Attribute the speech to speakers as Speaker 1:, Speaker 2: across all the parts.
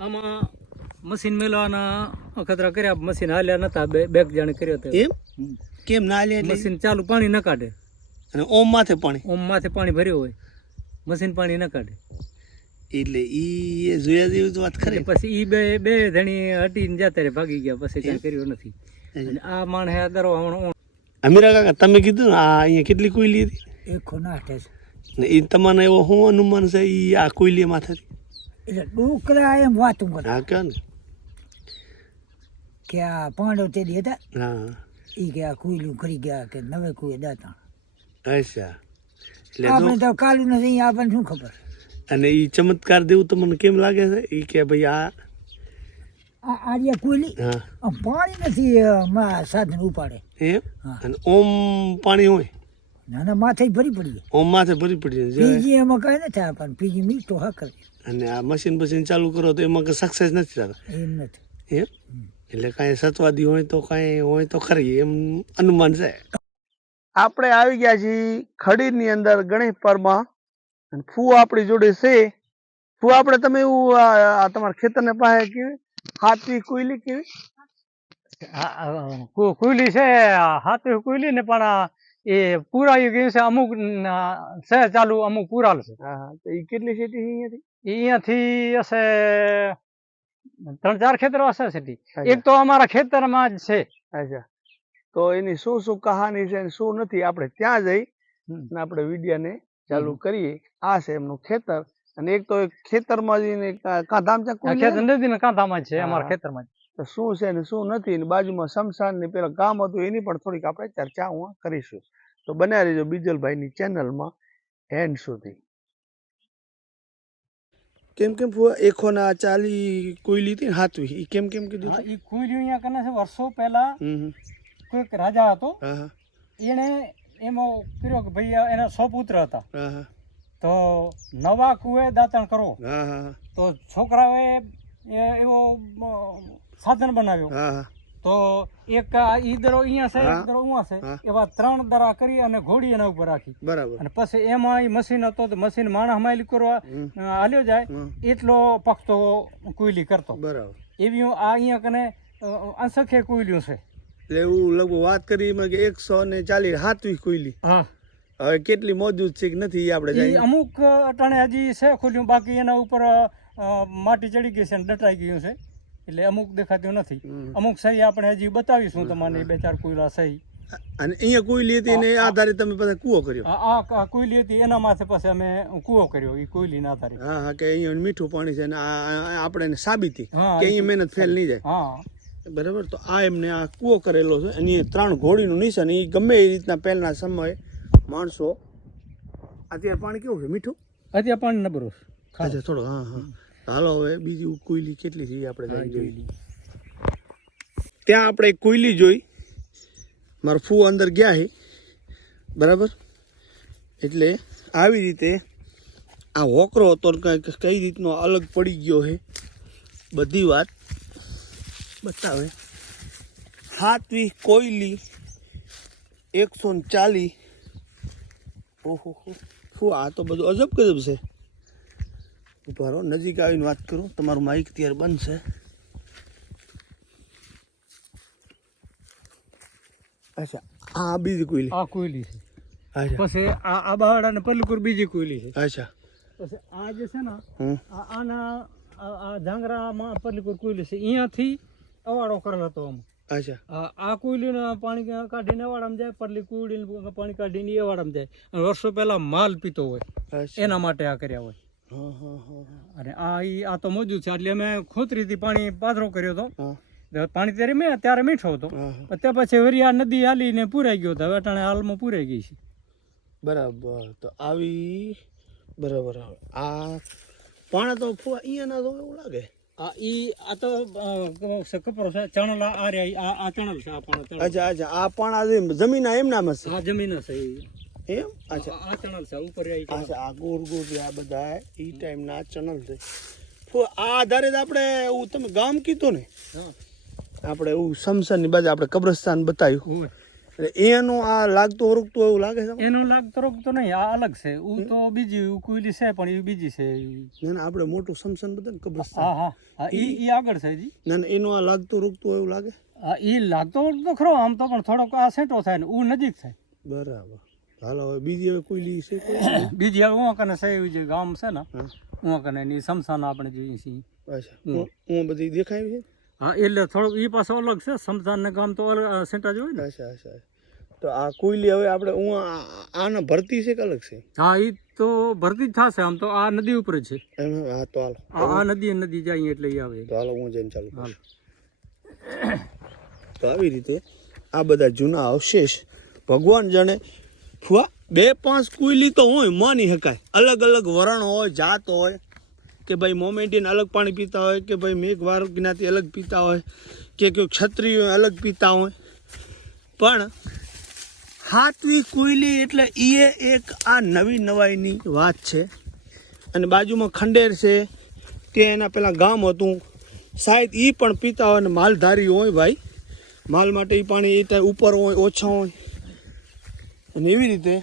Speaker 1: આમાં મશીન મેળવાના અખતરા કર્યા મશીન હાલ્યા નતા બે બેક જાણે કર્યો તો.
Speaker 2: એમ? કેમ ના હાલે એટલે?
Speaker 1: મશીન ચાલુ પાણી ન કાઢે.
Speaker 2: અને ઓમ માથે પાણી?
Speaker 1: ઓમ માથે પાણી ભર્યું હોય. મશીન પાણી ન કાઢે.
Speaker 2: એટલે ઈ એ જોયા જેવી તો વાત ખરી.
Speaker 1: પછી ઈ બે બે ધણી હટીને જતા રે ભાગી ગયા પછી કઈ કર્યું નથી. અને આ માણસે આ દરો હમણાં
Speaker 2: અમીરા કાકા તમે કીધું ને આ અહીંયા કેટલી કોઈલી હતી?
Speaker 3: એકો નાઠે છે
Speaker 2: ને એ તમારે એવો શું અનુમાન છે એ આ કોઈલી માથેથી
Speaker 3: એટલે ડોકરા એમ વાતું કરે.
Speaker 2: હા કે ને
Speaker 3: કે આ પાંડવ તે દી હતા
Speaker 2: હા.
Speaker 3: એ કે આ કુઈલું કરી ગયા કે નવે કુએ દાતા
Speaker 2: અચ્છા. એટલે
Speaker 3: આપણે તો કાલું નથી આપણને શું ખબર?
Speaker 2: અને એ ચમત્કાર દેવું તમને કેમ લાગે છે? એ કે ભાઈ આ
Speaker 3: આ આર્યા કોયલી
Speaker 2: હા.
Speaker 3: પાણી નથી સાધન ઉપાડે.
Speaker 2: એમ?
Speaker 3: હા.
Speaker 2: અને ઓમ પાણી હોય?
Speaker 3: નાના માથે જ ભરી પડી
Speaker 2: ઓમ માથે ભરી પડી
Speaker 3: પીજી એમાં કઈ નથી થાય પણ પીજી મીઠો હક
Speaker 2: અને આ મશીન બશીન ચાલુ કરો તો એમાં સક્સેસ નથી થતા.
Speaker 3: એમ નથી.
Speaker 2: એમ? એટલે કાંઈ સતવાદી હોય તો કાંઈ હોય તો ખરી એમ અનુમાન છે. આપણે આવી ગયા છીએ ખડીની અંદર ગણેશ પરમાં. અને ફૂ આપણી જોડે છે. ફૂ આપણે તમે એવું આ તમારા ખેતરને પાસે કેવી? હાથવી કોયલી કેવી?
Speaker 1: કુયલી છે હાથવી કુલી ને પણ આ એ પૂરાઈ ગયું છે? અમુક છે ચાલુ અમુક પૂરાલ છે.
Speaker 2: હા તો એ કેટલી સેટી અહીંયાથી?
Speaker 1: અહીંયાથી હશે ત્રણ ચાર ખેતરો હશે સીધી. એક તો અમારા ખેતરમાં જ છે.
Speaker 2: અચ્છા. તો એની શું શું કહાની છે શું નથી આપણે ત્યાં જઈ અને આપણે વિડીયાને ચાલુ કરીએ. આ છે એમનું ખેતર. અને એક તો ખેતરમાં જઈને કાંધામ છે
Speaker 1: ખેતર નદીના કાંઠામાં જ છે અમારા ખેતરમાં
Speaker 2: તો શું છે ને શું નથી ને બાજુમાં શમશાન ને પેલા ગામ હતું એની પણ થોડીક આપણે ચર્ચા હું કરીશું. તો બન્યા રહીજો બીજલભાઈની ચેનલમાં એન્ડ સુધી. કેમ કેમ એકો ના ચાલી કોયલી હતી ને હાથવી. ઈ કેમ કેમ કીધું
Speaker 1: હા, ઈ કુલ્યું અહીંયા કને છે વર્ષો પહેલા. કોઈક રાજા હતો. એને એમાં કર્યો કે ભાઈ એના સો પુત્ર હતા તો નવા કુએ દાતણ
Speaker 2: હા
Speaker 1: તો છોકરાઓએ એ એવો સાધન બનાવ્યો. તો એક દરો અહીંયા છે એક દરો ઉવા છે. એવા ત્રણ દરા કરી અને ઘોડી એના ઉપર રાખી.
Speaker 2: બરાબર.
Speaker 1: અને પછી એમાં મશીન હતો તો મશીન માણસ માયલી કરવા. હાલ્યો જાય એટલો પખતો કુયલી કુઈલી કરતો.
Speaker 2: બરાબર.
Speaker 1: એવી આ અહીંયા કને અ, અંશકે કુઈલ્યું છે.
Speaker 2: એટલે એવું લગભગ વાત કરી એમાં કે એકસો ને ચાલીસ હાથવી કુયલી.
Speaker 1: હા.
Speaker 2: હવે કેટલી મોજૂદ છે કે નથી આપણે
Speaker 1: અમુક અટાણે હજી છે ખુલ્યું બાકી એના ઉપર માટી ચડી ગઈ છે અને દટાઈ ગયું છે. એટલે અમુક દેખાતું નથી. અમુક સહી આપણે હજી બતાવીશું તમને બે ચાર કોયલા સહી.
Speaker 2: અને અહીંયા કોયલી હતી એને આધારે તમે બધા કૂવો કર્યો?
Speaker 1: આ કોયલી હતી એના માથે પછી અમે કૂવો કર્યો એ કુઈલીના આધારે.
Speaker 2: હા હા કે અહીંયા મીઠું પાણી છે ને આ આ આપણે સાબિતી કે અહીંયા મહેનત ફેલ નહીં જાય.
Speaker 1: હા.
Speaker 2: બરાબર? તો આ એમને આ કૂવો કરેલો છે અને એ ત્રણ ઘોડીનું નિશાન એ ગમે એ રીતના પહેલના સમયે માણસો અત્યારે પાણી કેવું છે મીઠું?
Speaker 1: અત્યારે પાણી નબરો છે.
Speaker 2: અચ્છા થોડો હા હા. હાલો હવે બીજી કોયલી કેટલી છે આપણે
Speaker 1: જોઈ
Speaker 2: ત્યાં આપણે કોયલી જોઈ. મારા ફૂ અંદર ગયા છે. બરાબર? એટલે આવી રીતે આ હોકરો હતો કઈ રીતનો અલગ પડી ગયો છે. બધી વાત બતાવે. હાથવી કોયલી એકસો ચાલીસ ચાલી. ઓહો હો. ફૂ આ તો બધું અજબ ગજબ છે. ઊભા રહો નજીક આવીને વાત કરું. તમારું માઇક ત્યારે બંધ છે. અચ્છા આ બીજી કોયલી.
Speaker 1: આ કોયલી છે. પછી આ આ બહાડા અને પલ્લુકુર બીજી કોયલી છે.
Speaker 2: અચ્છા.
Speaker 1: પછી આ જે છે ને આ આના આ ઝાંગરામાં પલ્લીકુર કુઈલી છે. અહીંયાથી અવાડો કરેલો હતો આમ.
Speaker 2: અચ્છા.
Speaker 1: આ આ કુઈલીને પાણી કાઢીને અવાડામાં જાય પરલી કુઈલીને પાણી કાઢીને એ અવાડામાં જાય. વર્ષો પહેલા માલ પીતો હોય. એના માટે આ કર્યા હોય. અને આ ઈ આ તો મોજું છે. એટલે અમે ખોતરીથી પાણી પાથરો કર્યો હતો. તો પાણી ત્યારે મેં ત્યારે મીઠો હતો. ત્યાં પછી વરી આ નદી હાલીને પૂરાઈ ગયો હતો હવે અટાણે હાલમાં પૂરાઈ ગઈ છે.
Speaker 2: બરાબર. તો આવી બરાબર. આ પાણી તો ફુવા અહીંયા તો એવું લાગે?
Speaker 1: આ ઈ આ તો કપરો છે ચણલ આ આ રહ્યા, આ આ ચણલ છે આ પણ
Speaker 2: અચ્છા અચ્છા. આ પણ આ જમીન એમ નામ હશે
Speaker 1: આ જમીન છે.
Speaker 2: એમ? અચ્છા
Speaker 1: આ આ ચણલ છે ઉપર રહી છે.
Speaker 2: અચ્છા આ ગોળ ગોળ આ બધા ઈ ટાઈમના ચેનલ છે. ફુ- આ આધારે જ આપણે એવું તમે ગામ કીધું ને. આપણે એવું સમસાનની બાજુ આપણે કબ્રસ્તાન બતાવ્યું. એનું આ લાગતું ઓળખતું એવું લાગે છે?
Speaker 1: એનું લાગતો રોગ તો નહીં આ અલગ છે. ઉ તો બીજી ઉકુલી છે પણ એ બીજી છે.
Speaker 2: ના ના આપણે મોટું સમસન બધા કબ્રસ્તાન.
Speaker 1: હા હા હા એ એ આગળ છે જી
Speaker 2: ના ના એનું આ લાગતું રોકતું એવું લાગે?
Speaker 1: હા એ લાગતો તો ખરો આમ તો પણ થોડોક આ સેટો થાય ને ઉ નજીક થાય.
Speaker 2: બરાબર. હાલો હવે બીજી હવે કોઈ લી છે કોઈ?
Speaker 1: બીજી હવે હું કને છે જે ગામ છે ને
Speaker 2: હું.
Speaker 1: કને ની સમસાન આપણે જોઈએ છીએ.
Speaker 2: અચ્છા. હું- બધી દેખાય છે?
Speaker 1: હા એટલે થોડુંક એ પાછો અલગ છે સમસાન ને ગામ તો અલગ સેન્ટા જ હોય ને.
Speaker 2: અચ્છા અચ્છા તો આ કોયલી હવે આપણે હું આને ભરતી છે કે અલગ છે?
Speaker 1: હા એ તો ભરતી જ થશે આમ તો આ નદી ઉપર છે.
Speaker 2: એમ હા તો હાલો.
Speaker 1: આ આ નદી નદી જાય એટલે એ આવે.
Speaker 2: તો હાલો હું જઈને ચાલુ
Speaker 1: હાલો.
Speaker 2: તો આવી રીતે આ બધા જૂના અવશેષ ભગવાન જાણે બે પાંચ કુયલી તો હોય, માની શકાય. અલગ અલગ વરણ હોય, જાત હોય. કે ભાઈ મોમેન્ટીન અલગ પાણી પીતા હોય, કે ભાઈ મેઘવાર જ્ઞાતિ અલગ પીતા હોય, કે કોઈ ક્ષત્રિય અલગ પીતા હોય. પણ હાથવી કુયલી એટલે એ એક આ નવી નવાઈની વાત છે. અને બાજુમાં ખંડેર છે, તે એના પહેલાં ગામ હતું. શાયદ એ પણ પીતા હોય અને માલધારી હોય ભાઈ. માલ માટે એ પાણી એ ત્યાં ઉપર હોય, ઓછા હોય. અને એવી રીતે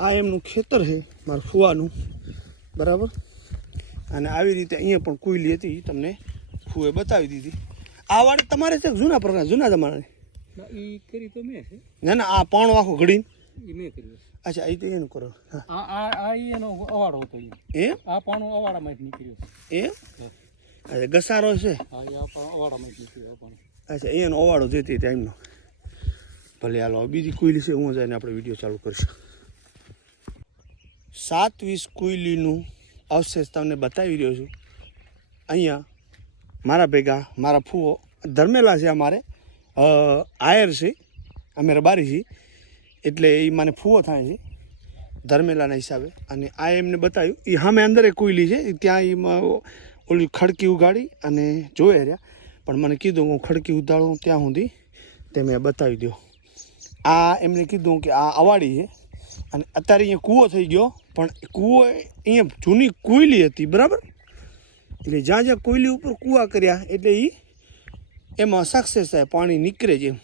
Speaker 2: આ એમનું ખેતર છે મારા ફુવાનું. બરાબર? અને આવી રીતે અહીંયા પણ કોયલી હતી તમને ફૂએ બતાવી દીધી. આ વાડી તમારે છે જૂના પ્રકાર જૂના જમાનાની?
Speaker 1: ઈ કરી તો મેં છે.
Speaker 2: ના ના આ પાણું આખું ઘડીને. અચ્છા એ તો એનું કરો.
Speaker 1: આ એનો અવાડો હતો.
Speaker 2: એ
Speaker 1: આ પાણું અવાડામાં જ નીકળ્યું
Speaker 2: એ અચ્છા ઘસારો છે?
Speaker 1: અવાડામાં જ નીકળ્યું
Speaker 2: અચ્છા અહીંયાનો ઓવાળો જતી ટાઈમનો ભલે હાલો, બીજી કોયલી છે, હું જઈને આપણે વીડિયો ચાલુ કરીશું. સાત વીસ કોયલીનું અવશેષ તમને બતાવી રહ્યો છું. અહીંયા મારા ભેગા, મારા ફૂવો, ધર્મેલા છે અમારે. આયર છે, અમે રબારી છીએ. એટલે એ મને ફૂવો થાય છે, ધર્મેલાના હિસાબે. અને આ એમને બતાવ્યું. એ સામે અંદર એક કોયલી છે ત્યાં એમાં ઓલી ખડકી ઉગાડી અને જોયા રહ્યા. પણ મને કીધું, હું ખડકી ઉતાળું ત્યાં સુધી, તે મેં બતાવી દો આ એમને કીધું કે આ અવાડી છે. અને અત્યારે અહીંયા કૂવો થઈ ગયો, પણ કૂવો અહીંયા જૂની કોયલી હતી, બરાબર? એટલે જ્યાં જ્યાં કોયલી ઉપર કૂવા કર્યા, એટલે એ એમાં સક્સેસ થાય, પાણી નીકળે છે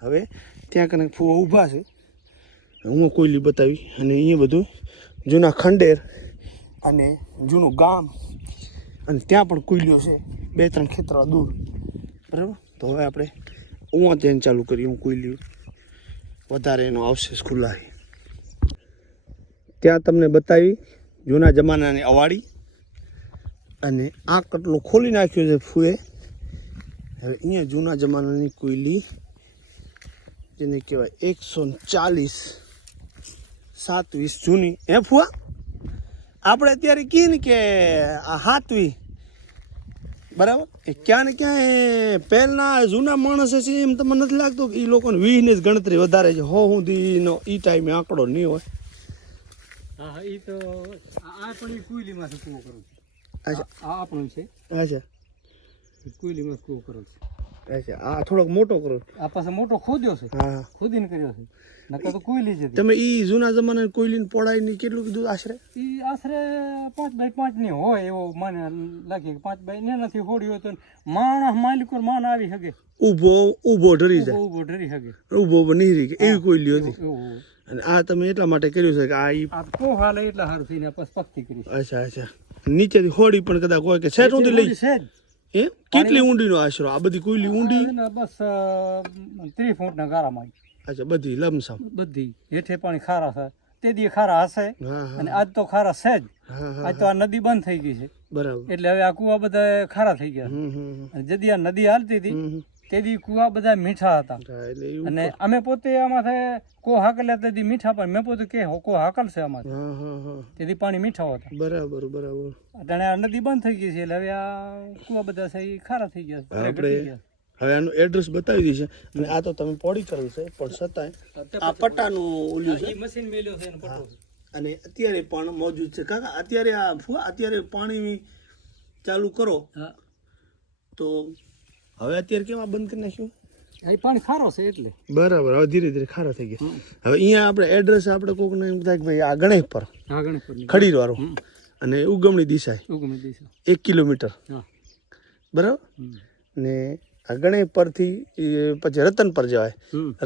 Speaker 2: હવે ત્યાં કને ફૂવા ઊભા છે. હું કોયલી બતાવી અને અહીંયા બધું જૂના ખંડેર અને જૂનું ગામ. અને ત્યાં પણ કોયલીઓ છે, બે ત્રણ ખેતરો દૂર. બરાબર? તો હવે આપણે ઉવા ત્યાં ચાલુ કરીએ, હું કોયલીઓ. વધારે એનો અવશેષ ખુલ્લા છે ત્યાં તમને બતાવી જૂના જમાનાની અવાડી અને આ કટલો ખોલી નાખ્યો છે ફૂએ. હવે અહીંયા જૂના જમાનાની કોયલી, જેને કહેવાય એકસો ચાલીસ, સાતવીસ જૂની. એ ફુવા આપણે અત્યારે કહીએ ને કે આ હાથવી બરાબર? એ ક્યાં ને ક્યાં એ પહેલના જૂના માણસ છે એમ તમને નથી લાગતું કે એ લોકોને વીસની જ ગણતરી વધારે છે. હો સુધીનો એ ટાઈમે આંકડો નહીં હોય.
Speaker 1: હા ઈ તો આ પણ ઈ કૂવો કરું છું.
Speaker 2: અચ્છા
Speaker 1: આ આપણું છે.
Speaker 2: અચ્છા
Speaker 1: કુઈલીમાં કૂવો કરું છું.
Speaker 2: અચ્છા આ થોડોક મોટો કરો.
Speaker 1: આ પાસે મોટો ખોદ્યો છે.
Speaker 2: હા. હા
Speaker 1: ખોદીને કર્યો છે. નકર તો કુઈલી જ
Speaker 2: તમે જૂના જમાનાની કોયલીની પોળાઈની કેટલું કીધું આશરે?
Speaker 1: ઈ આશરે પાંચ બાય પાંચની હોય એવો મને લાગે કે પાંચ બાય ને નથી હોડી હોય તો માણસ માલિકો માન આવી શકે.
Speaker 2: ઊભો ઊભો ઢરી જાય.
Speaker 1: ઊભો ઢરી શકે.
Speaker 2: ઊભો નીરી કે એવી કોયલી હતી. અને આ તમે એટલા માટે કર્યું છે કે આ ઈ
Speaker 1: તો હાલે એટલા સારું થઈને બસ પગથી કરી
Speaker 2: અચ્છા અચ્છા. નીચેથી હોડી પણ કદાચ હોય કે સેટ સુધી લઈ
Speaker 1: છે
Speaker 2: એ? કેટલી ઊંડીનો આશરો? આ બધી કોયલી ઊંડી?
Speaker 1: બસ ત્રીસ ફૂટના ગારામાં
Speaker 2: અચ્છા બધી લમસમ.
Speaker 1: બધી. હેઠે પાણી ખારા છે. તે દી ખારા હશે અને આજ તો ખારા છે જ. આજ તો આ નદી બંધ થઈ ગઈ છે.
Speaker 2: બરાબર.
Speaker 1: એટલે હવે આ કુવા બધા ખારા થઈ ગયા અને જદી આ નદી હાલતી હતી
Speaker 2: હમ.
Speaker 1: કુવા બધા મીઠા હતા. અને અમે પોતે આમાંથી કો હાકલ્યા તેથી મીઠા પણ મેં પોતે કે કો હાકલ છે
Speaker 2: હા
Speaker 1: તેથી પાણી મીઠા હતા.
Speaker 2: બરાબર બરાબર.
Speaker 1: અટાણે આ નદી બંધ થઈ ગઈ છે એટલે હવે આ કુવા બધા છે એ ખારા થઈ ગયા છે.
Speaker 2: આપણે- હવે આનું એડ્રેસ બતાવી દીધું છે. અને આ તો તમે પોડી કર્યું છે પણ છતાંય આ પટ્ટાનું ઓલ્યું છે.
Speaker 1: મશીન મેલ્યો છે.
Speaker 2: અને અત્યારે પણ મોજૂદ છે. કાકા અત્યારે આ ફુવા અત્યારે પાણી ચાલુ કરો.
Speaker 1: હા.
Speaker 2: તો હવે અત્યારે કેમ આ બંધ કરી નાખ્યું?
Speaker 1: અહીં પણ ખારો છે એટલે.
Speaker 2: બરાબર હવે ધીરે ધીરે ખારો થઈ ગયો. હવે અહીંયા આપણે એડ્રેસ આપણે કોકને એમ થાય કે ભાઈ આ ગણેશ પર
Speaker 1: હા
Speaker 2: ખડીર વાળો અને ઉગમણી દિશા.
Speaker 1: ઉગમણી દિશા.
Speaker 2: એક કિલોમીટર. બરાબર? ને આ ગણેશ પરથી પછી રતન પર જવાય.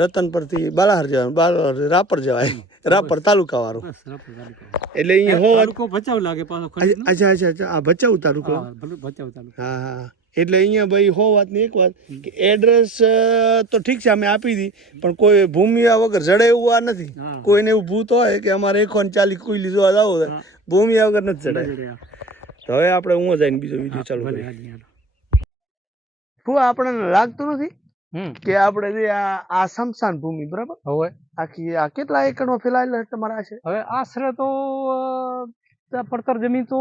Speaker 2: રતન પરથી બાલાહર જવાય બાલાહર રાપર જવાય. રાપર તાલુકા વાળો. એટલે અહીંયા હો
Speaker 1: ભચાઉ લાગે પાછો
Speaker 2: અચ્છા અચ્છા અચ્છા આ ભચાઉ તાલુકો?
Speaker 1: ભચાઉ તાલુકો.
Speaker 2: હા હા. એટલે અહીંયા ભાઈ હો વાતની એક વાત કે એડ્રેસ તો ઠીક છે અમે આપી દી પણ કોઈ ભૂમિયા વગર જડે એવું આ નથી. કોઈને એવું ભૂત હોય કે અમારે એકો ને ચાલી કુઈલી જોવા જાવ હોય ભૂમિયા વગર નથી
Speaker 1: જડાય
Speaker 2: તો હવે આપણે હું જઈને બીજો વીડિયો ચાલુ કરીએ. શું આપણને લાગતું નથી કે આપણે જે આ શમશાન સમશાન ભૂમિ બરાબર?
Speaker 1: હવે.
Speaker 2: આખી આ કેટલા એકડમાં ફેલાયેલા તમારા છે
Speaker 1: હવે આશરે તો પડતર જમીન તો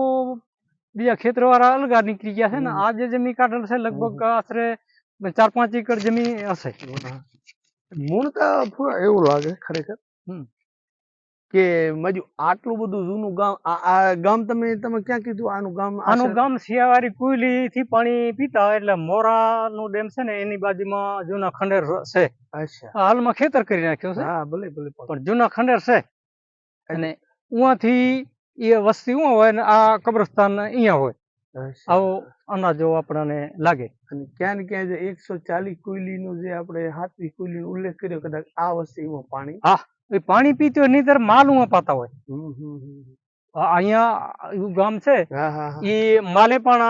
Speaker 1: બીજા ખેતરવાળા અલગા નીકળી ગયા છે ને આ જે જમીન કાઢેલ છે લગભગ આશરે ચાર પાંચ એકર જમીન હશે
Speaker 2: મૂળ તો એવું લાગે ખરેખર કે મજુ આટલું બધું જૂનું ગામ આ ગામ તમે તમે ક્યાં કીધું આનું ગામ
Speaker 1: આનું ગામ શિયાવારી કુયલી થી પાણી પીતા હોય એટલે મોરા નું ડેમ છે ને એની બાજુમાં જૂના ખંડેર છે
Speaker 2: અચ્છા
Speaker 1: હાલમાં ખેતર કરી નાખ્યું છે
Speaker 2: હા ભલે ભલે પણ.
Speaker 1: જૂના ખંડેર છે અને ઉયાથી એ વસ્તી ઉયા હોય ને આ કબ્રસ્તાન અહીંયા હોય. આવો અનાજો આપણને લાગે.
Speaker 2: અને ક્યાં ને ક્યાં જે એકસો ચાલીસ કુઈલી નું જે આપણે હાથવી કુઈલી નો ઉલ્લેખ કર્યો કદાચ આ વસ્તીમાં પાણી?
Speaker 1: એ પાણી પીતું હોય નહીતર માલ ઉયા પાતા હોય. અહીંયા એવું ગામ છે
Speaker 2: હા હા હા.
Speaker 1: ઈ માલે પણ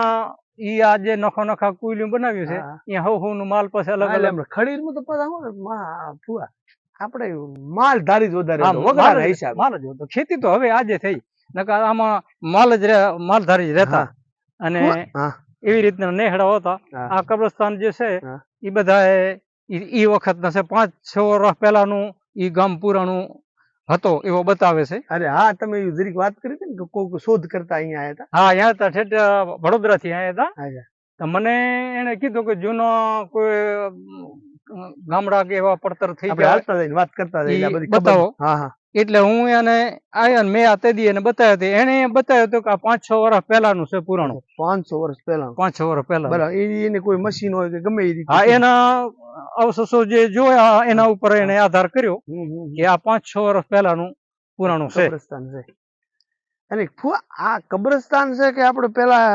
Speaker 1: ઈ આ જે નખો નખા કુઈલું બનાવ્યું છે
Speaker 2: હા.
Speaker 1: અહીંયા હવ હવનું માલ પછી અલગ
Speaker 2: હા,
Speaker 1: અલગ.
Speaker 2: ખડીરમાં તો પાછા ફુવા, આપણે માલ ધારી જ વધારે
Speaker 1: હા. ખેતી તો હવે આજે થઈ. નકર આમાં માલ જ માલધારી જ રહેતા. અને એવી રીતના નેહડા હતા. આ કબ્રસ્તાન જે છે એ બધા ઈ વખત ના છે પાંચ છ વર્ષ પહેલાનું ઈ ગામ પુરાણું હતો એવો બતાવે છે.
Speaker 2: અરે હા તમે જરીક વાત કરી હતી ને કે કોઈક શોધ કરતા અહીંયા આવ્યા હતા?
Speaker 1: હા અહીંયા હતા ઠેઠ વડોદરા થી આવ્યા હતા. તો મને એને કીધું કે જૂનો કોઈ ગામડા કે એવા પડતર થઈ ગયા
Speaker 2: વાત કરતા
Speaker 1: બતાવો.
Speaker 2: હા હા.
Speaker 1: એટલે હું એને આયા ને મેં આ તે દી એને બતાવ્યો હતો. એને બતાવ્યો હતો કે આ પાંચ છ વર્ષ પહેલાનું છે પુરાણું.
Speaker 2: પાંચસો વર્ષ પહેલા
Speaker 1: પાંચ છ વર્ષ પહેલા
Speaker 2: બરાબર. એને કોઈ મશીન હોય કે ગમે એ
Speaker 1: હા એના અવશેષો જે જોયા એના ઉપર એને આધાર કર્યો. કે આ પાંચ છ વર્ષ પહેલાનું પુરાણું છે.
Speaker 2: છે. અને આ કબ્રસ્તાન છે કે આપણે પેલા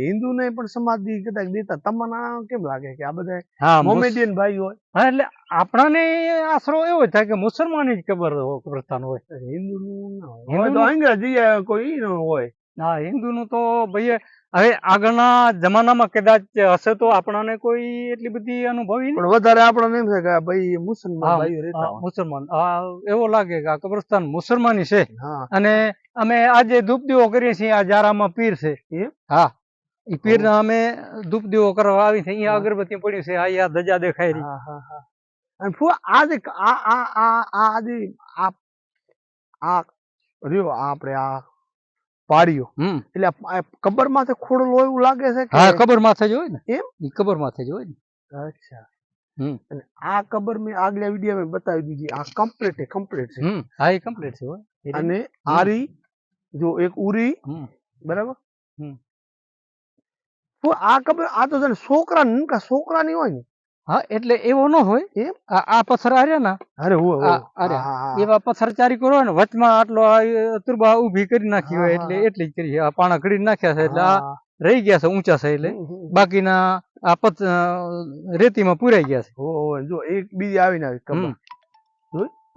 Speaker 2: હિન્દુ ને પણ સમાધિ કદાચ દેતા તમને કેમ લાગે કે આ બધા મોમેડિયન ભાઈ હોય?
Speaker 1: હા, એટલે આપણાને આશરો એવો થાય કે મુસલમાન જ કબર કબ્રસ્તાન હોય.
Speaker 2: હિન્દુ નું અંગ્રેજી કોઈ હોય.
Speaker 1: હા હિન્દુનું તો ભાઈ હવે આગળના જમાનામાં કદાચ હશે તો આપણને કોઈ એટલી બધી અનુભવી
Speaker 2: પણ વધારે આપણને એમ છે કે ભાઈ મુસલમાન
Speaker 1: મુસલમાન. આ એવો લાગે કે આ કબ્રસ્તાન મુસલમાની છે. અને અમે આજે ધૂપ દીવો કરીએ છીએ આ જારામાં પીર છે. હા. એ પીરના અમે ધૂપ દીવો કરવા આવી છે અહીંયા અગરબત્તી પડી છે આ ધજા દેખાય રહી.
Speaker 2: અને ફુવા, આ જે આ આ આ આ જે આ આ રહ્યો આપણે આ પાડ્યો એટલે કબર માથે ખોડલો એવું લાગે છે કે
Speaker 1: હા કબર માથે જ હોય ને.
Speaker 2: એમ?
Speaker 1: એ કબર માથે જ હોય ને.
Speaker 2: અચ્છા.
Speaker 1: હમ.
Speaker 2: અને આ કબર મેં આગલા વીડિયો મેં બતાવી દીધી આ કમ્પ્લીટ છે કમ્પ્લીટ છે.
Speaker 1: હા એ કમ્પ્લીટ છે
Speaker 2: અને આરી જો એક ઉરી બરાબર? તો આ કબર આ તો જાણે છોકરા નનકા છોકરાની હોય ને.
Speaker 1: હા એટલે એવો ન હોય.
Speaker 2: એમ?
Speaker 1: આ પથ્થર આર્યા ના.
Speaker 2: અરે હો
Speaker 1: અરે, એવા પથ્થર ચારી કરો ને વચમાં આટલો તુરબા ઊભી કરી નાખી હોય એટલે એટલી જ કરી આ પાણા ઘડી નાખ્યા છે એટલે આ રહી ગયા છે ઊંચા છે એટલે. બાકીના આ પથ રેતીમાં પુરાઈ ગયા છે.
Speaker 2: જો એક બીજી આવી.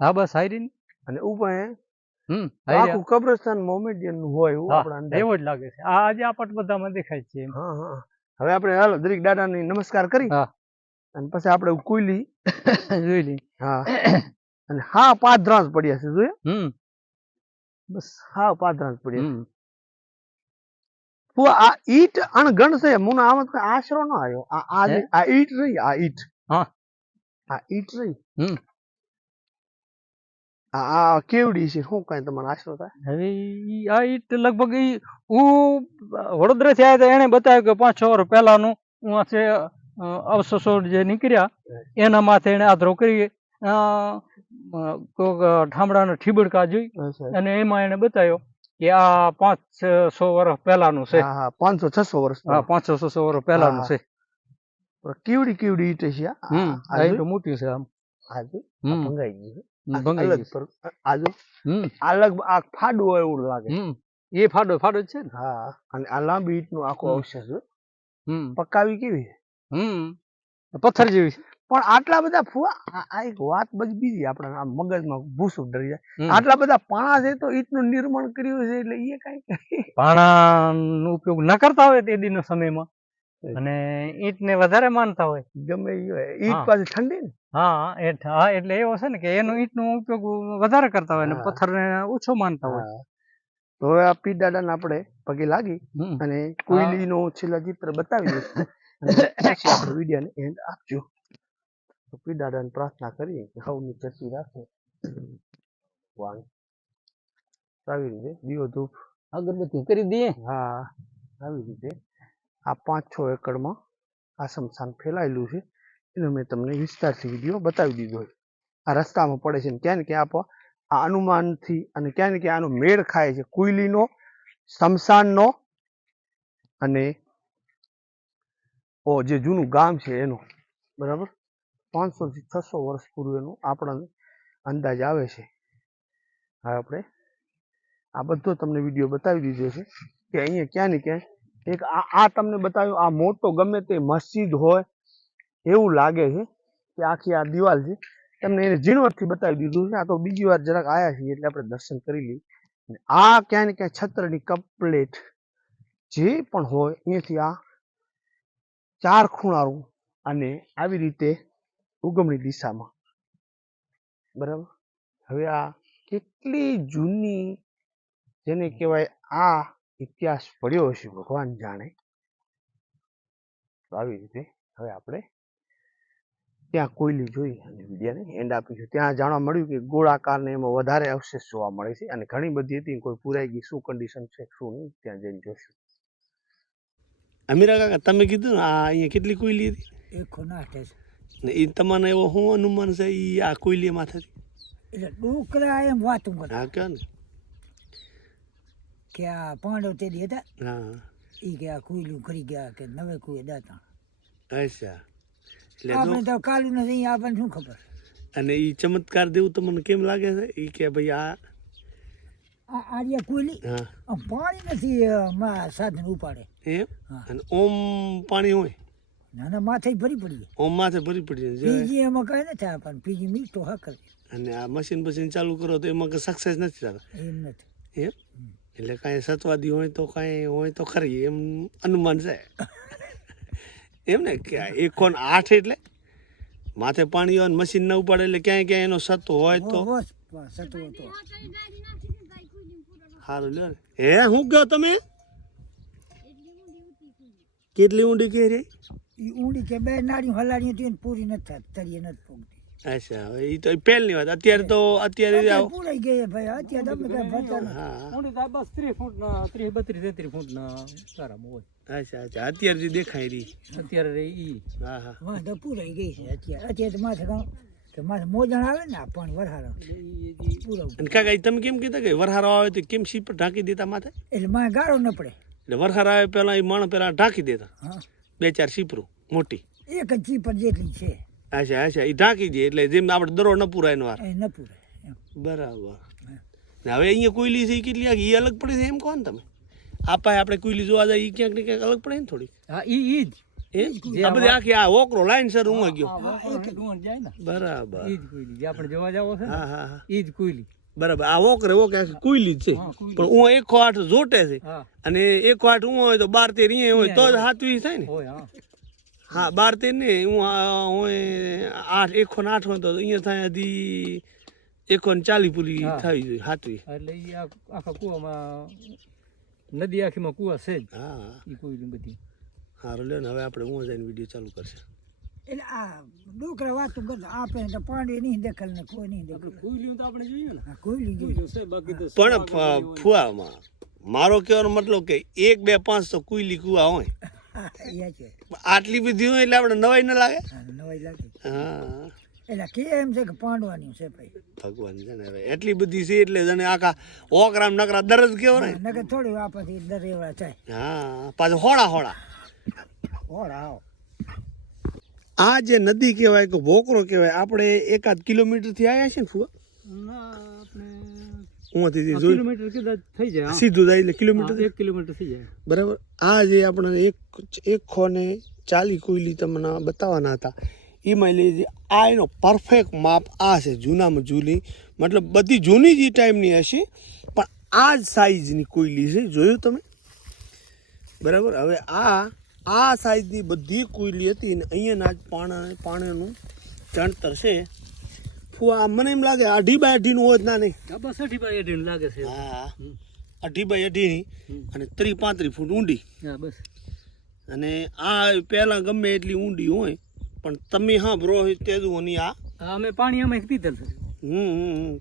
Speaker 1: હા બસ હારી ને.
Speaker 2: અને ઉપર હે, આખું કબ્રસ્તાન મોમેડિયનનું હોય એવું
Speaker 1: હા,
Speaker 2: આપણા અંદાજ.
Speaker 1: જ લાગે છે. આ આજે આ બધામાં દેખાય છે એમ.
Speaker 2: હા હા. હવે આપણે હાલો દરેક દાદાની નમસ્કાર કરી. અને પછી આપણે કુઈલી
Speaker 1: જોઈ લી
Speaker 2: હા. અને હા પાંચ દ્રાસ પડ્યા છે જોયું? બસ હા પાંચ દ્રાસ પડ્યા છે. આ ઈટ અણગણ છે મને આમ આશરો ન આવ્યો. આ આ ઈટ રહી આ ઈટ.
Speaker 1: હા.
Speaker 2: આ ઈટ રહી. આ કેવડી છે? શું કઈ તમારો આશરો થાય?
Speaker 1: હવે ઈ આ ઈટ લગભગ ઈ હું વડોદરા થી આવ્યા એને બતાવ્યું કે પાંચ છ વર્ષ પહેલાનું હું આ છે અવશેષો જે નીકળ્યા એના માથે એને આધરો કરી ઠામડાના ઠીબડકા જોઈ અને એમાં એને બતાવ્યો કે આ પાંચ સો વર્ષ પહેલાનું છે.
Speaker 2: હા હા પાંચસો છસો વર્ષ
Speaker 1: હા પાંચસો છસો વર્ષ પહેલાનું
Speaker 2: હા,
Speaker 1: છે.
Speaker 2: કેવડી કેવડી ઈટ છે આ?
Speaker 1: મોટી છે આમ. હમ.
Speaker 2: ભંગાઈ ગઈ છે. આ અલગ
Speaker 1: ગઈ છે.
Speaker 2: પર- આ જો
Speaker 1: હમ.
Speaker 2: આ લગભગ આ ફાડું હોય એવું લાગે
Speaker 1: એ ફાડો ફાડો છે ને?
Speaker 2: હા અને આ લાંબી ઈટ આખું અવશેષ પકાવી કેવી?
Speaker 1: હમ. પથ્થર જેવી છે.
Speaker 2: પણ આટલા બધા ફુવા આ એક વાત બધી બીજી આપણા મગજમાં ભૂસું ડરી જાય. આટલા બધા પાણા છે તો ઈટનું નિર્માણ કર્યું છે એટલે એ કઈ
Speaker 1: પાણાનો ઉપયોગ ન કરતા હોય તે દીના સમયમાં. અને ઈંટને વધારે માનતા હોય.
Speaker 2: ગમે ઈટ પાછી ઠંડી ને?
Speaker 1: હા હા એટલે એવો છે ને કે એનો ઈંટનો ઉપયોગ વધારે કરતા હોય અને
Speaker 2: હા.
Speaker 1: પથ્થરને ઓછો માનતા હોય.
Speaker 2: તો હવે આ પી દાદાને આપણે પગે લાગી
Speaker 1: અને
Speaker 2: અને કોયલીનો છેલ્લા ચિત્ર બતાવી આપણે વિડીયોને એન્ડ આપજો. તો પી દાદાને પ્રાર્થના કરીએ કે હવની ચસી રાખે. ભગવાન આવી રીતે દીવો ધૂપ.
Speaker 1: અગરબત્તી કરી દઈએ.
Speaker 2: હા આવી રીતે. આ પાંચ છ એકડમાં આ સમસાન ફેલાયેલું છે. એનો મેં તમને વિસ્તારથી વીડિયો બતાવી દીધો છે. આ રસ્તામાં પડે છે ક્યાં ને ક્યાં આ અનુમાનથી અને ક્યાં ને ક્યાં આનો મેળ ખાય છે. કુઈલીનો સ્મશાનનો અને ઓ જે જૂનું ગામ છે એનું, બરાબર? પાંચસોથી છસો વર્ષ પૂર્વેનું આપણને અંદાજ આવે છે. હવે આપણે આ બધો તમને વીડિયો બતાવી દીધો છે કે અહીંયા ક્યાં ને ક્યાંય એક આ તમને બતાવ્યું, આ મોટો ગમે તે મસ્જિદ હોય, એવું લાગે છે કે આખી આ દિવાલ છે. તમને એને ઝીણવટથી બતાવી દીધું છે. આ તો બીજી વાર જરાક આવ્યા છીએ એટલે આપણે દર્શન કરી લઈએ. આ ક્યાંય ને ક્યાંય છત્રની કમ્પ્લેટ જે પણ હોય, અહીંયાથી આ ચાર ખૂણારું અને આવી રીતે ઉગમણી દિશામાં. બરાબર? હવે આ કેટલી જૂની, જેને કહેવાય આ ઇતિહાસ પડ્યો હશે ભગવાન જાણે. તો આવી રીતે હવે આપણે ત્યાં કોયલી જોઈ અને વિડીયાને એન્ડ આપીશું ત્યાં જાણવા મળ્યું કે ગોળાકારને એમાં વધારે અવશેષ જોવા મળે છે અને ઘણી બધી હતી કોઈ પૂરાઈ ગઈ શું કન્ડિશન છે શું નહીં ત્યાં જઈને જોશું. અમીરા કાકા તમે કીધું ને આ અહીંયા કેટલી કોયલી હતી?
Speaker 3: એકસો
Speaker 2: ને એ તમને એવો શું અનુમાન છે એ આ કોયલી માથેથી
Speaker 3: એટલે ડોકરા એમ વાતું કરે.
Speaker 2: હા કહો ને.
Speaker 3: કે આ પાંડવ તેડી હતા.
Speaker 2: હા.
Speaker 3: ઈ કે આ કોયલું કરી ગયા કે નવે કુએ દાતા.
Speaker 2: અચ્છા. એટલે
Speaker 3: આપણે તો કાલું નથી આપણને શું ખબર?
Speaker 2: અને એ ચમત્કાર દેવું તમને કેમ લાગે છે? એ કે ભાઈ આ
Speaker 3: આ આર્યા કોયલી? પાણી નથી સાધન ઉપાડે.
Speaker 2: એમ. અને ઓમ પાણી હોય?
Speaker 3: નાના માથે ભરી પડી
Speaker 2: ઓમ માથે ભરી પડી
Speaker 3: પીજી એમાં કઈ નથી આપણને પીજી મીઠો હા કરે
Speaker 2: અને આ મશીન મશીન ચાલુ કરો તો એમાં સક્સેસ નથી થતા?
Speaker 3: એમ નથી.
Speaker 2: એમ? એટલે કાંઈ સતવાદી હોય તો કાંઈ હોય તો ખરી એમ અનુમાન છે. એમ ને કે આ એક કોણ આઠ એટલે? માથે પાણી હોય મશીન ન ઉપાડે એટલે ક્યાંય ક્યાંય એનો સત્તો હોય તો. સારું લ્યો હે હું કહો તમે? કેટલી ઊંડી કહે રે
Speaker 3: ઊંડી કે બે નાળી હલાડી હતી ને પૂરી નથી થતી તળિયે નથી પગતી
Speaker 2: અચ્છા હવે એ તો પહેલની વાત. અત્યારે તો અત્યારે
Speaker 3: પૂરાઈ ગઈ ભાઈ. અત્યારે તમે કઈ ભરતા
Speaker 1: બસ ત્રીસ બત્રીસ તેત્રીસ ફૂટના સારામાં હોય.
Speaker 2: અચ્છા અચ્છા. અત્યારે જે દેખાય રહી
Speaker 1: અત્યારે ઈ.
Speaker 2: હા હા.
Speaker 3: વાંધો પૂરાઈ ગઈ છે અત્યારે. અત્યારે માથે તો માથે મોજણ આવે ને પણ વરહાડો પૂરાવું
Speaker 2: અને કાકા તમે કેમ કીધા કે વરહારો આવે તો કેમ સીપર ઢાંકી દેતા માથે?
Speaker 3: એટલે મારે ગાળો ન પડે.
Speaker 2: એટલે વરહાર આવે પહેલાં એ માણસ પહેલાં ઢાંકી દેતા.
Speaker 3: હા.
Speaker 2: બે ચાર સીપરું મોટી.
Speaker 3: એક જ ચીપર જેટલી છે.
Speaker 2: અચ્છા અચ્છા એ ઢાંકી દે એટલે જેમ આપણે દરો ન પૂરાય નો વાર
Speaker 3: ન પૂરાય
Speaker 2: બરાબર. ને હવે અહીંયા કોયલી છે એ કેટલી? આખી એ અલગ પડે છે એમ કહો ને તમે. આપા આપણે કોયલી જોવા જાય એ ક્યાંક ને ક્યાંક અલગ પડે ને થોડી
Speaker 1: હા એ જ?
Speaker 2: એ આ બધી આખી આ ઓકરો લાઈન સર હું ગયો બરાબર.
Speaker 1: ઈ જ કોયલી જે આપણે જોવા જાવ છે
Speaker 2: હા હા હા.
Speaker 1: જ કોયલી.
Speaker 2: બરાબર. આ ઓકરે ઓકે આખી છે. પણ હું એક આઠ જોટે છે અને એકો આઠ હું હોય તો બાર તેર અહીંયા હોય તો જ હાથવી થાય ને.
Speaker 1: હા
Speaker 2: બાર તેર ને હું આઠ એકો ને આઠ હોય તો અહીંયા થાય હજી એકો ને ચાલી પૂરી. થવી જોઈએ હાથવી
Speaker 1: એટલે એ આ આખા કુવામાં નદી આખીમાં કુવા છે જ.
Speaker 2: હા.
Speaker 1: એ કોઈ બધી.
Speaker 2: સારું લે ને હવે આપણે હું જઈને વીડિયો ચાલુ કરશે.
Speaker 3: એટલે આ ડોકરા વાતું કરતા આપણે તો પાણી નહીં દેખલ ને કોઈ નહીં દેખલ
Speaker 1: કોયલી તો આપણે જોઈએ ને.
Speaker 3: આ કોઈ નહીં
Speaker 1: છે બાકી તો
Speaker 2: પણ ફુવામાં મારો કહેવાનો મતલબ કે એક બે પાંચ તો કુઈલી કુવા હોય. આટલી બધી હોય એટલે આપણે નવાઈ ન લાગે?
Speaker 3: નવાઈ લાગે.
Speaker 2: હા.
Speaker 3: એટલે કે એમ છે કે પાંડવાની છે ભાઈ?
Speaker 2: ભગવાન છે ને હવે એટલી બધી છે એટલે જણે આખા ઓકરામ નકરા દરજ કેવો ને.
Speaker 3: થોડી થાય.
Speaker 2: હા પાછું હોળા હોળા.
Speaker 3: હોળા આવો
Speaker 2: આ જે નદી કહેવાય કે ભોકરો કહેવાય આપણે એકાદ કિલોમીટરથી આવ્યા છે ને ફુવા?
Speaker 1: કિલોમીટર કદાચ થઈ જાય.
Speaker 2: સીધું જાય એટલે કિલોમીટર
Speaker 1: એક કિલોમીટર થઈ જાય.
Speaker 2: બરાબર? આ જે આપણે એક એક ખો ને ચાલી કોયલી તમને બતાવવાના હતા. એમાં લઈ આ એનો પરફેક્ટ માપ આ છે જૂનામાં જૂની. મતલબ બધી જૂની જ ટાઈમની હશે પણ આ જ સાઈઝની કોયલી છે જોયું તમે? બરાબર? હવે આ આ સાઈઝની બધી કોયલી હતી ને અહીંયાના જ પાણા પાણીનું ચણતર છે. ફુવા મને એમ લાગે અઢી બાય અઢીનું હોય જ ના નહીં.
Speaker 1: બસ અઢી બાય અઢી લાગે છે.
Speaker 2: હા. અઢી બાય અઢીની અને ત્રી પાંત્રીસ ફૂટ ઊંડી.
Speaker 1: હા બસ.
Speaker 2: અને આ પહેલાં ગમે એટલી ઊંડી હોય પણ તમે હા બ્રો તેદું આ.
Speaker 1: હા અમે પાણી અમે પીધેલ છે.
Speaker 2: હમ.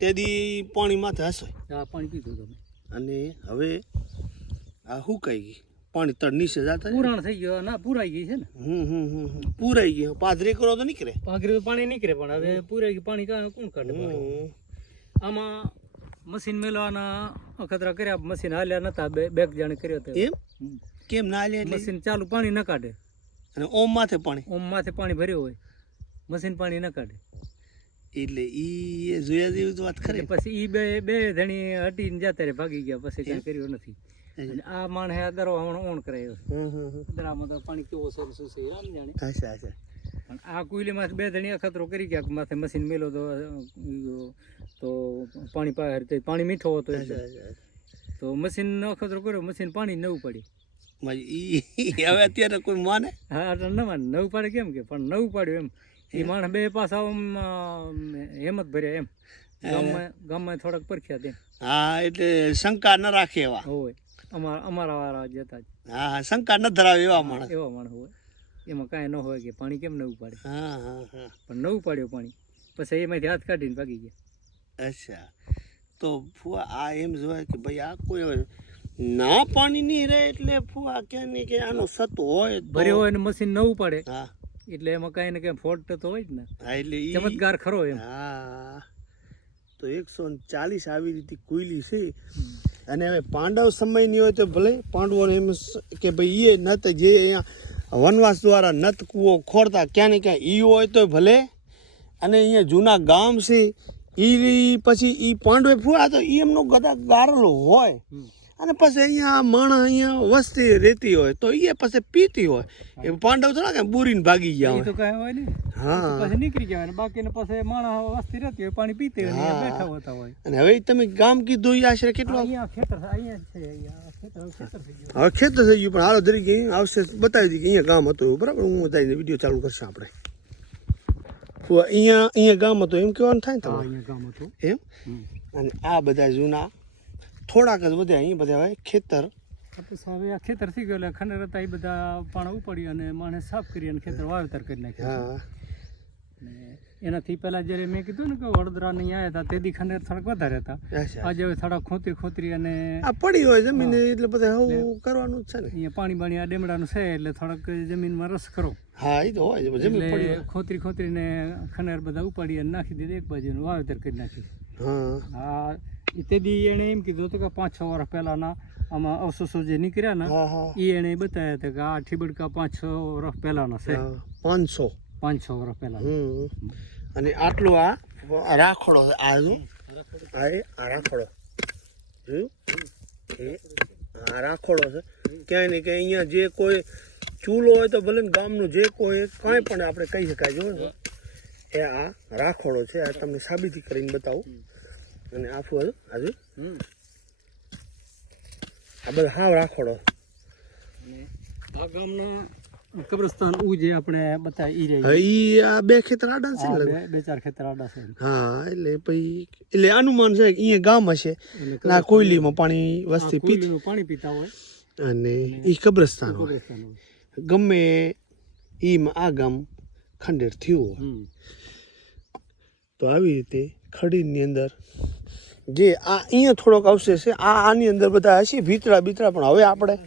Speaker 2: તેદી પાણી માથે હશે
Speaker 1: હા પાણી પીધું તમે
Speaker 2: અને હવે આ હુકાઈ ગઈ પાણી તળ નીચે જતા
Speaker 1: પુરાણ થઈ ગયો. ના પુરાઈ ગઈ છે ને?
Speaker 2: હમ હમ હમ. પૂરાઈ ગયું. પાથરી કરો તો નીકળે.
Speaker 1: પાઘરી પાણી નીકળે પણ હવે પુરાઈ ગયું પાણી કાં કોણ કાઢે આમાં મશીન મેળવાના અખતરા કર્યા મશીન હાલ્યા નતા બે બેક જાણે કર્યો તો.
Speaker 2: એમ? કેમ ના લે એટલે?
Speaker 1: મશીન ચાલુ પાણી ન કાઢે.
Speaker 2: અને ઓમ માથે પાણી?
Speaker 1: ઓમ માથે પાણી ભર્યું હોય. મશીન પાણી ન કાઢે.
Speaker 2: એટલે ઈ એ જોયા જેવી વાત ખરી.
Speaker 1: પછી ઈ બે બે ધણી હટીને જતા રે ભાગી ગયા પછી કાંઈ કર્યું નથી. આ માણસે હે દરો હમણ ઓણ કરાયો
Speaker 2: હમ હમ હમ.
Speaker 1: દરામાં તો પાણી કેવો છે સુ શું છે રામ જાણે.
Speaker 2: અચ્છા અચ્છા
Speaker 1: પણ આ કુઈલીમાં બે ધણી અખતરો કરી ગયા કે માથે મશીન મેલો તો તો પાણી પાસે પાણી મીઠો હતો તો મશીન અખતરો કર્યો મશીન પાણી નવું પડી
Speaker 2: હવે અત્યારે કોઈ માને?
Speaker 1: હા ન માને. નવું પાડે કેમ કે? પણ નવું પાડ્યું એમ. એ માણસ બે પાછા હેમત ભર્યા એમ. ગામમાં ગામમાં થોડાક પરખ્યા તે
Speaker 2: હા એટલે શંકા ન રાખે એવા.
Speaker 1: હોય. અમારા અમારા વાળા જતા જ.
Speaker 2: હા હા શંકા ન ધરાવે એવા માણસ.
Speaker 1: એવા માણસ હોય. એમાં કાંઈ ન હોય કે પાણી કેમ ન પાડે?
Speaker 2: હા હા હા.
Speaker 1: પણ નવું પાડ્યું પાણી. પછી એમાંથી હાથ કાઢીને ભાગી ગયા.
Speaker 2: અચ્છા. તો ફુવા આ એમ જોવાય કે ભાઈ આ કોઈ ના પાણી નહીં રહે એટલે ફુવા કે ને કે આનો સત હોય
Speaker 1: ભર્યો હોય ને મશીન નવું પાડે
Speaker 2: હા.
Speaker 1: એટલે એમાં કાંઈ ને કાંઈ ફોલ્ટ તો હોય જ ને.
Speaker 2: એટલે
Speaker 1: ચમત્કાર ખરો એમ.
Speaker 2: હા. તો એકસો ચાલીસ આવી રીતે કુયલી છે. અને હવે પાંડવ સમયની હોય તો ભલે પાંડવોને એમ કે ભાઈ એ નત જે અહીંયા વનવાસ દ્વારા નત કૂવો ખોરતા ક્યાં ને ક્યાં ઈ હોય તો ભલે અને અહીંયા જૂના ગામ છે એ પછી એ પાંડવે ફૂવા તો એ એમનો ગદા ગારલો હોય. અને પછી અહીંયા માણસ અહીંયા વસ્તી રહેતી હોય તો એ પછી પીતી હોય. એ પાંડવ થોડા કે બુરીને ભાગી ગયા
Speaker 1: હોય તો
Speaker 2: હોય.
Speaker 1: હોય નહીં.
Speaker 2: હા.
Speaker 1: પછી નીકળી ગયા ને બાકીને પછી માણસ વસ્તી રહેતી હોય પાણી પીતી હોય ને બેઠા હોતા હોય.
Speaker 2: અને હવે તમે ગામ કીધું એ આશરે કેટલું
Speaker 1: અહીંયા ખેતર છે, અહીંયા
Speaker 2: હવે ખેતર થઈ ગયું. પણ હાલો ધરી ગઈ આવશે બતાવી દીધી કે અહીંયા ગામ હતું બરાબર? હું બતાવીને વીડિયો ચાલુ કરશું આપણે. અહીંયા અહીંયા ગામ હતું એમ કહેવાનું થાય ને તમારે
Speaker 1: અહીંયા ગામ હતું.
Speaker 2: એમ? અને આ બધા જૂના થોડાક જ બધા અહીં બધા હવે ખેતર.
Speaker 1: પછી હવે આ ખેતર થઈ ગયો એટલે ખંડર હતા એ બધા પાણા ઉપાડી અને માણસ સાફ કરી અને ખેતર વાવેતર કરી નાખ્યું
Speaker 2: હા.
Speaker 1: એનાથી પહેલા જ્યારે મેં કીધું ને કે વડોદરા નહીં આવ્યા હતા તેથી ખંડેર થોડાક વધારે હતા. આજે હવે થોડા ખોતરી ખોતરી અને
Speaker 2: આ પડી હોય જમીન એટલે બધા હવે કરવાનું જ છે ને.
Speaker 1: અહીંયા પાણી બાણી આ ડેમડાનું છે એટલે થોડાક જમીનમાં રસ કરો
Speaker 2: હા એ તો હોય
Speaker 1: એટલે ખોતરી ખોતરીને ખંડેર બધા ઉપાડી અને નાખી દીધી એક બાજુનું વાવેતર કરી નાખ્યું.
Speaker 2: હા
Speaker 1: તે દી એણે એમ કીધું હતું કે પાંચ છ વર્ષ પહેલાના આમાં અવશેષો જે નીકળ્યા ને એ એણે બતાવ્યા હતા કે આ ઠીબડકા પાંચ છ વર્ષ પહેલાના છે.
Speaker 2: પાંચસો
Speaker 1: પાંચ છ વર્ષ પહેલા
Speaker 2: અને આટલું આ રાખડો આ આ રાખડો આ રાખોડો. આ છે. ક્યાંય ને ક્યાંય અહીંયા જે કોઈ ચૂલો હોય તો ભલે ગામનું જે કોઈ કાંઈ પણ આપણે કહી શકાય જો એ આ રાખોડો છે આ તમને સાબિતી કરીને બતાવું. અને આ ફૂલ આજુ? આ બધા હાવ રાખોડો
Speaker 1: આ ગામના કબ્રસ્તાન ઉ જે આપણે બતા ઈ રહી.
Speaker 2: ઈ આ બે ખેતર આડા છે ને?
Speaker 1: બે ચાર ખેતર આડા છે.
Speaker 2: હા એટલે પછી એટલે અનુમાન છે કે અહીંયા ગામ હશે. ના કોયલીમાં પાણી વસ્તી પીતી
Speaker 1: પાણી પીતા હોય.
Speaker 2: અને ઈ કબ્રસ્તાન હોય. ગમે ઈમાં આ ગામ ખંડેર થયું હોય. તો આવી રીતે ખડીની અંદર. જે આ અહીંયા થોડોક અવશેષ છે, આ આની અંદર બધા હશે, ભીતરા ભીતરા પણ હવે આપણે.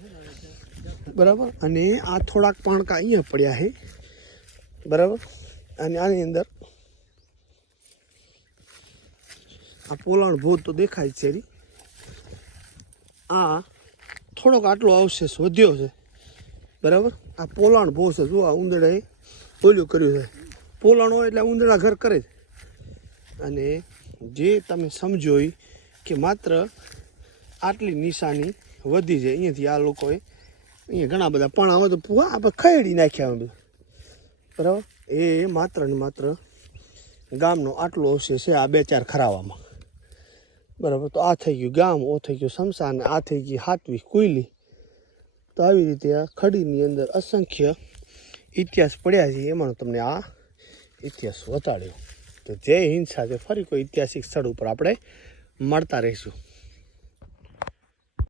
Speaker 2: બરાબર? અને આ થોડાક પાણકા અહીંયા પડ્યા છે. બરાબર? અને આની અંદર આ પોલાણ ભૂત તો દેખાય છે. આ થોડોક આટલો અવશેષ વધ્યો છે. બરાબર? આ પોલાણ ભો છે, જો આ ઉંદરાએ ઓલું કર્યું છે. પોલાણ હોય એટલે ઉંદરા ઘર કરે જ અને જે તમે સમજો કે માત્ર આટલી નિશાની વધી જાય, અહીંયાથી આ લોકોએ અહીંયા ઘણા બધા પણ હવે તો પૂરા આપણે ખૈડી નાખ્યા અમે બરાબર? એ માત્ર ને માત્ર ગામનો આટલો અવશેષ છે આ બે ચાર ખરાવામાં. બરાબર? તો આ થઈ ગયું ગામ, ઓ થઈ ગયું શમશાન આ થઈ ગઈ હાથવી કુયલી તો આવી રીતે આ ખડીની અંદર અસંખ્ય ઇતિહાસ પડ્યા છે. એમાં તમને આ ઇતિહાસ વતાડ્યો. તો જય હિન્દ. સાથે ફરી કોઈ ઐતિહાસિક સ્થળ ઉપર આપણે મળતા રહીશું.